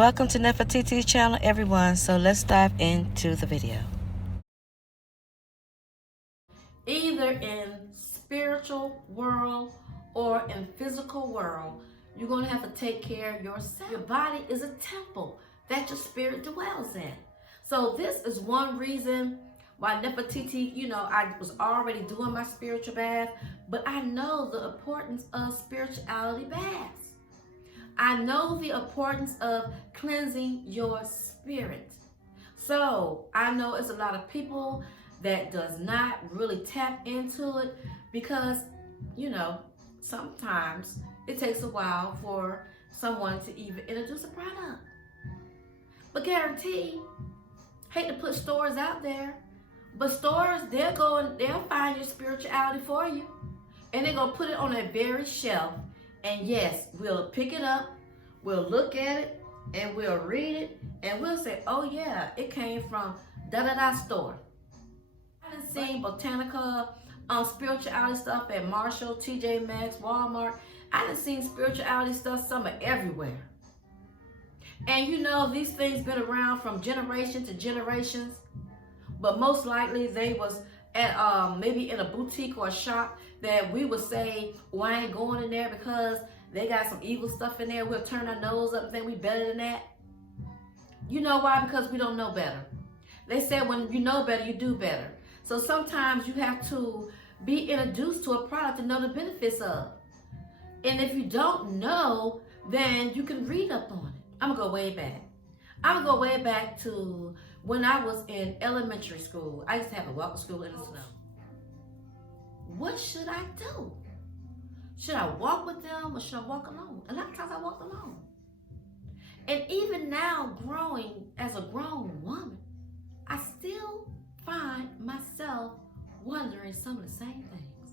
Welcome to Nefertiti's channel, everyone. So let's dive into the video. Either in spiritual world or in physical world, you're going to have to take care of yourself. Your body is a temple that your spirit dwells in. So this is one reason why Nefertiti, I was already doing my spiritual bath, but I know the importance of spirituality baths. I know the importance of cleansing your spirit. So I know it's a lot of people that does not really tap into it because, sometimes it takes a while for someone to even introduce a product. But guarantee, hate to put stores out there, but stores, they'll find your spirituality for you. And they're going to put it on that very shelf. And yes, we'll pick it up, we'll look at it, and we'll read it, and we'll say, oh yeah, it came from da-da-da store. I done seen Botanica, spirituality stuff at Marshall, TJ Maxx, Walmart. I done seen spirituality stuff somewhere everywhere. And these things been around from generation to generations, but most likely they was at maybe in a boutique or a shop that we would say, well, I ain't going in there because they got some evil stuff in there. We'll turn our nose up and think we better than that. You know why? Because we don't know better. They said when you know better, you do better. So sometimes you have to be introduced to a product to know the benefits of. And if you don't know, then you can read up on it. I'm going to go way back. I'm going to go way back to when I was in elementary school. I used to have to walk to school in the snow. What should I do? Should I walk with them or should I walk alone? A lot of times I walk alone. And even now, growing as a grown woman, I still find myself wondering some of the same things.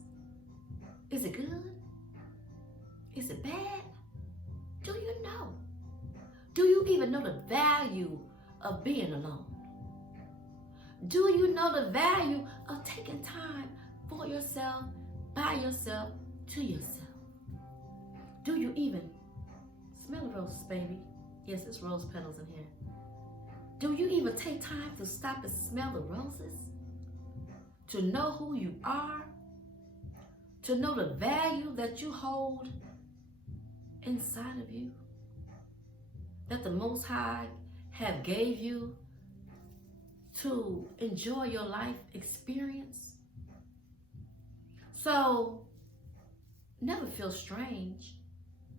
Is it good? Is it bad? Do you know? Do you even know the value of being alone? Do you know the value of taking time for yourself, by yourself, to yourself? Do you even smell the roses, baby? Yes, it's rose petals in here. Do you even take time to stop and smell the roses? To know who you are? To know the value that you hold inside of you? That the Most High have gave you to enjoy your life experience? So, never feel strange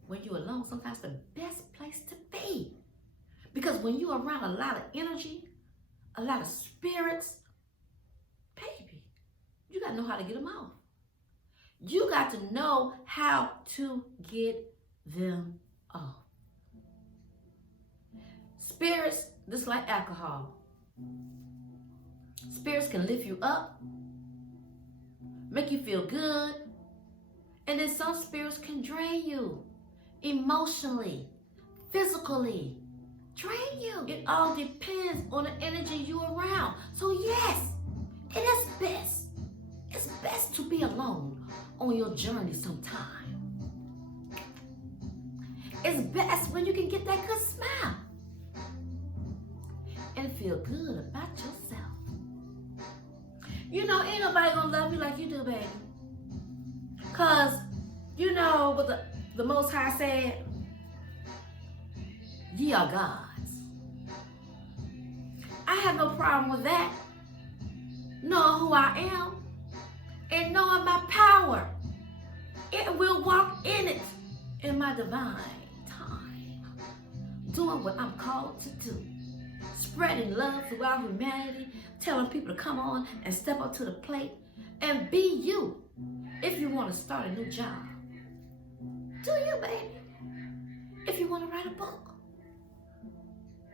when you're alone. Sometimes the best place to be. Because when you're around a lot of energy, a lot of spirits, baby, you got to know how to get them off. You got to know how to get them off. Spirits, just like alcohol. Spirits can lift you up, make you feel good, and then some spirits can drain you emotionally, physically, drain you. It all depends on the energy you around. So yes, it is best. It's best to be alone on your journey sometime. It's best when you can get that good smile and feel good about yourself. Ain't nobody gonna love you like you do, baby. Cause what the Most High said, ye are gods. I have no problem with that. Knowing who I am and knowing my power. It will walk in it in my divine time. Doing what I'm called to do. Spreading love throughout humanity, telling people to come on and step up to the plate and be you. If you want to start a new job, do you, baby? If you want to write a book,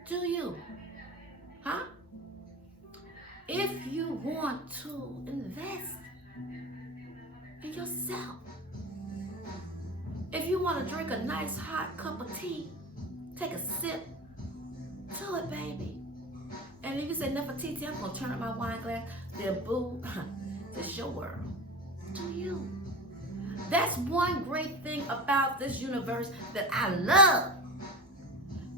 do you? Huh? If you want to invest in yourself, if you want to drink a nice hot cup of tea, take a sip, do it, baby. And if you say, Nefertiti, I'm going to turn up my wine glass, then boo, it's your world. Do you? That's one great thing about this universe that I love.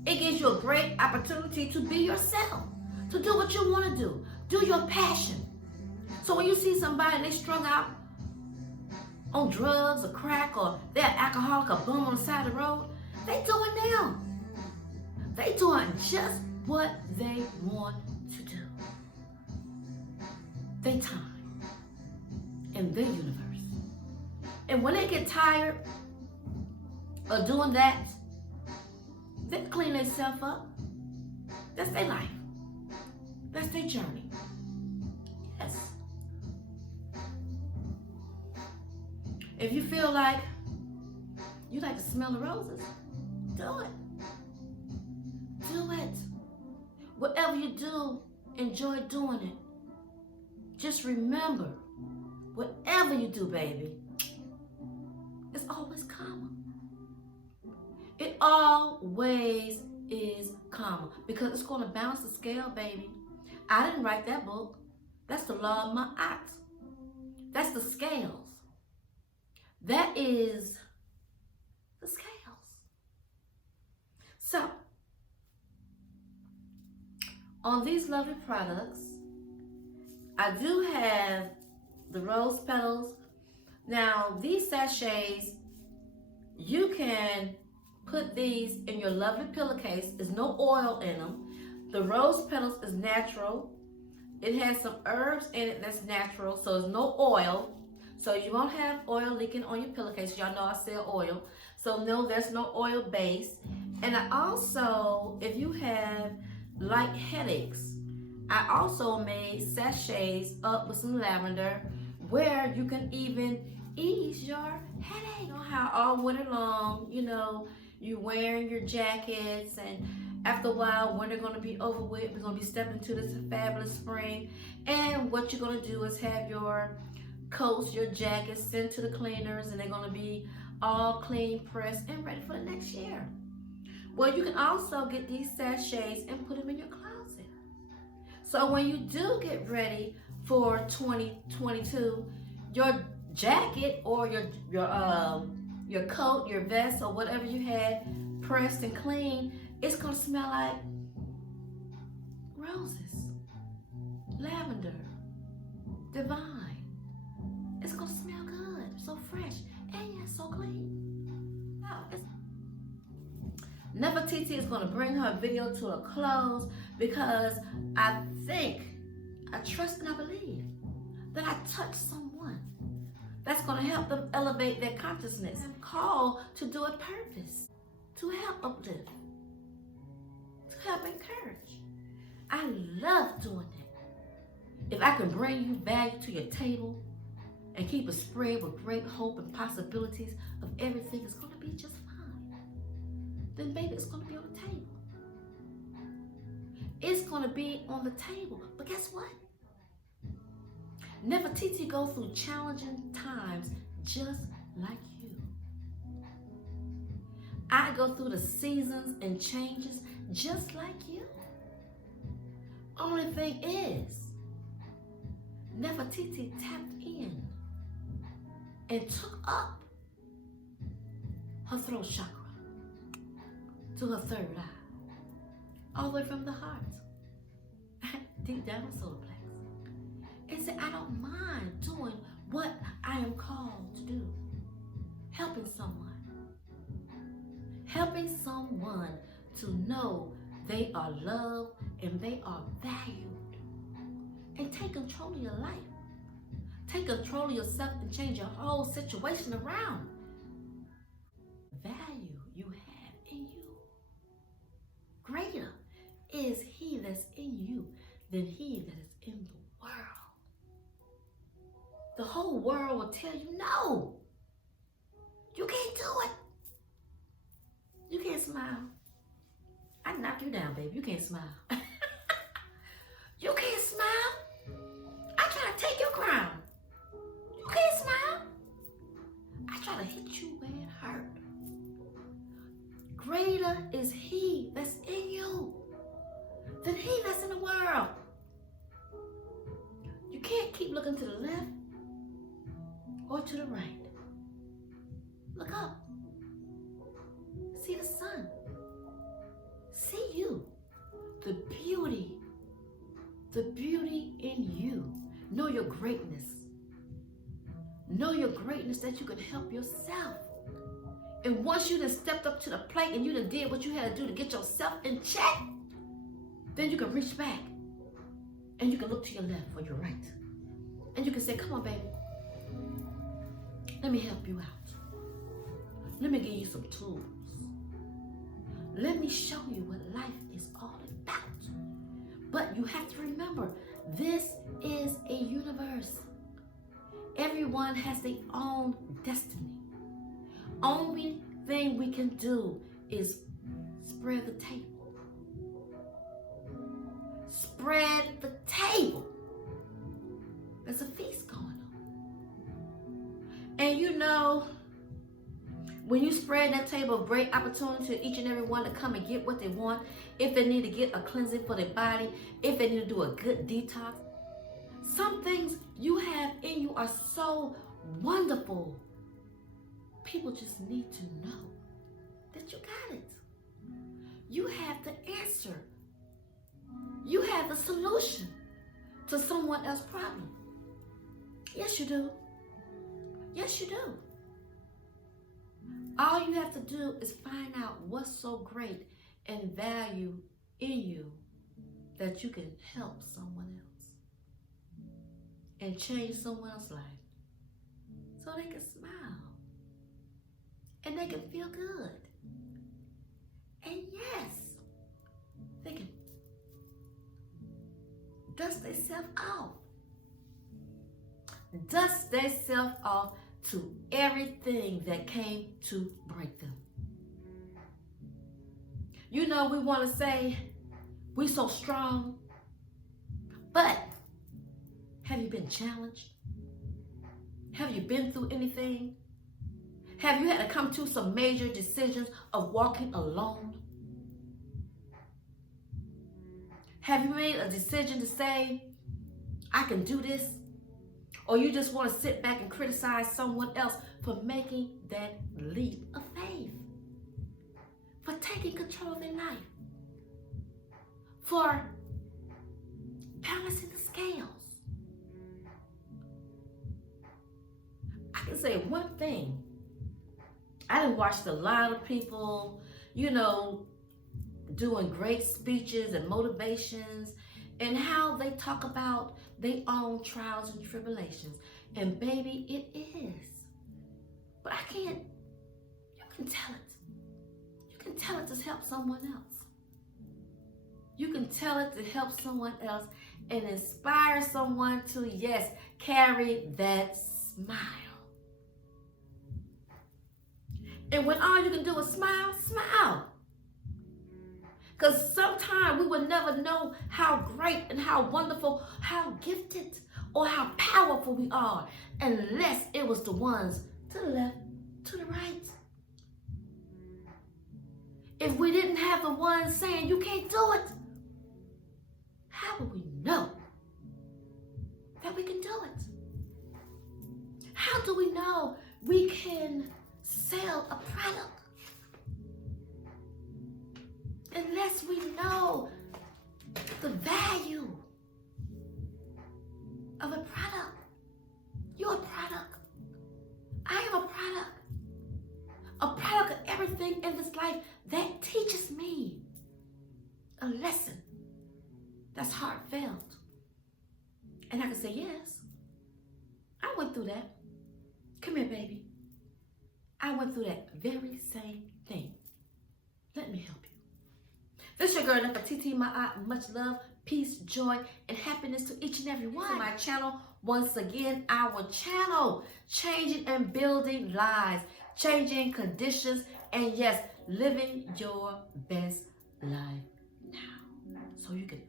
It gives you a great opportunity to be yourself, to do what you want to do your passion. So when you see somebody, they strung out on drugs or crack, or they're an alcoholic or bum on the side of the road, they doing them. They doing just what they want to do. They time in their universe. And when they get tired of doing that, they clean themselves up. That's their life. That's their journey. Yes. If you feel like you like to smell the roses, do it. Do it. Whatever you do, enjoy doing it. Just remember, whatever you do, baby, it's always karma. It always is karma, because it's going to balance the scale, baby. I didn't write that book. That's the law of Ma'at. That's the scales. That is the scales. So, on these lovely products, I do have the rose petals. Now, these sachets, you can put these in your lovely pillowcase. There's no oil in them. The rose petals is natural. It has some herbs in it that's natural, so there's no oil. So you won't have oil leaking on your pillowcase. Y'all know I sell oil. So no, there's no oil base. And I also, if you have light headaches, I also made sachets up with some lavender where you can even ease your headache. You know how all winter long, you wearing your jackets, and after a while, winter gonna be over with. We're gonna be stepping into this fabulous spring. And what you're gonna do is have your coats, your jackets sent to the cleaners, and they're gonna be all clean, pressed, and ready for the next year. Well, you can also get these sachets and put them in your closet. So when you do get ready for 2022, your jacket or your coat, your vest, or whatever you had pressed and clean, it's gonna smell like roses, lavender, divine. It's gonna smell good, so fresh, and yet so clean. Nefertiti is gonna bring her video to a close, because I trust and I believe that I touched someone that's gonna help them elevate their consciousness. I'm called to do a purpose, to help uplift, to help encourage. I love doing it. If I can bring you value to your table and keep it spread with great hope and possibilities of everything is going to be just fine, then baby, it's going to be on the table. It's going to be on the table. But guess what? Nefertiti goes through challenging times just like you. I go through the seasons and changes just like you. Only thing is, Nefertiti tapped in and took up her throat chakra to her third eye, all the way from the heart, deep down in the solar plex, and said, I don't mind doing what I am called to do, helping someone to know they are loved and they are valued, and take control of your life. Take control of yourself and change your whole situation around. Value you have in you. Greater is he that's in you than he that is in the world. The whole world will tell you, no, you can't do it. You can't smile. I knock you down, baby. You can't smile. You can't smile. I try to take your crown. You can't smile. I try to hit you where it hurt. Greater is he that's in you than he that's in the world. You can't keep looking to the left or to the right. Look up. See the sun. the beauty in you. Know your greatness. Know your greatness that you can help yourself. And once you done stepped up to the plate and you done did what you had to do to get yourself in check, then you can reach back and you can look to your left or your right. And you can say, come on, baby. Let me help you out. Let me give you some tools. Let me show you what life is all about. But you have to remember, this is a universe. Everyone has their own destiny. Only thing we can do is spread the table. Spread the table. There's a feast going on. And you know, when you spread that table, great opportunity to each and every one to come and get what they want. If they need to get a cleansing for their body, if they need to do a good detox. Some things you have in you are so wonderful. People just need to know that you got it. You have the answer. You have the solution to someone else's problem. Yes, you do. Yes, you do. All you have to do is find out what's so great and value in you that you can help someone else and change someone else's life so they can smile and they can feel good. And yes, they can dust themselves off. Dust themselves off to everything that came to break them. You know, we want to say we're so strong, but have you been challenged? Have you been through anything? Have you had to come to some major decisions of walking alone? Have you made a decision to say, I can do this? Or you just want to sit back and criticize someone else for making that leap of faith, for taking control of their life, for balancing the scales? I can say one thing. I done watched a lot of people, you know, doing great speeches and motivations and how they talk about their own trials and tribulations. And baby, it is. But you can tell it. You can tell it to help someone else. You can tell it to help someone else and inspire someone to, yes, carry that smile. And when all you can do is smile, smile. Because sometimes we will never know how great and how wonderful, how gifted or how powerful we are unless it was the ones to the left, to the right. If we didn't have the ones saying you can't do it, how would we know that we can do it? How do we know we can sell a product unless we know the value of a product? You're a product. I am a product. A product of everything in this life that teaches me a lesson that's heartfelt. And I can say, yes, I went through that. Come here, baby. I went through that very same thing. Let me help you. This is your girl, Nefertiti Ma'at. Much love, peace, joy, and happiness to each and every one. To my channel, once again, our channel, changing and building lives, changing conditions, and yes, living your best life now. So you can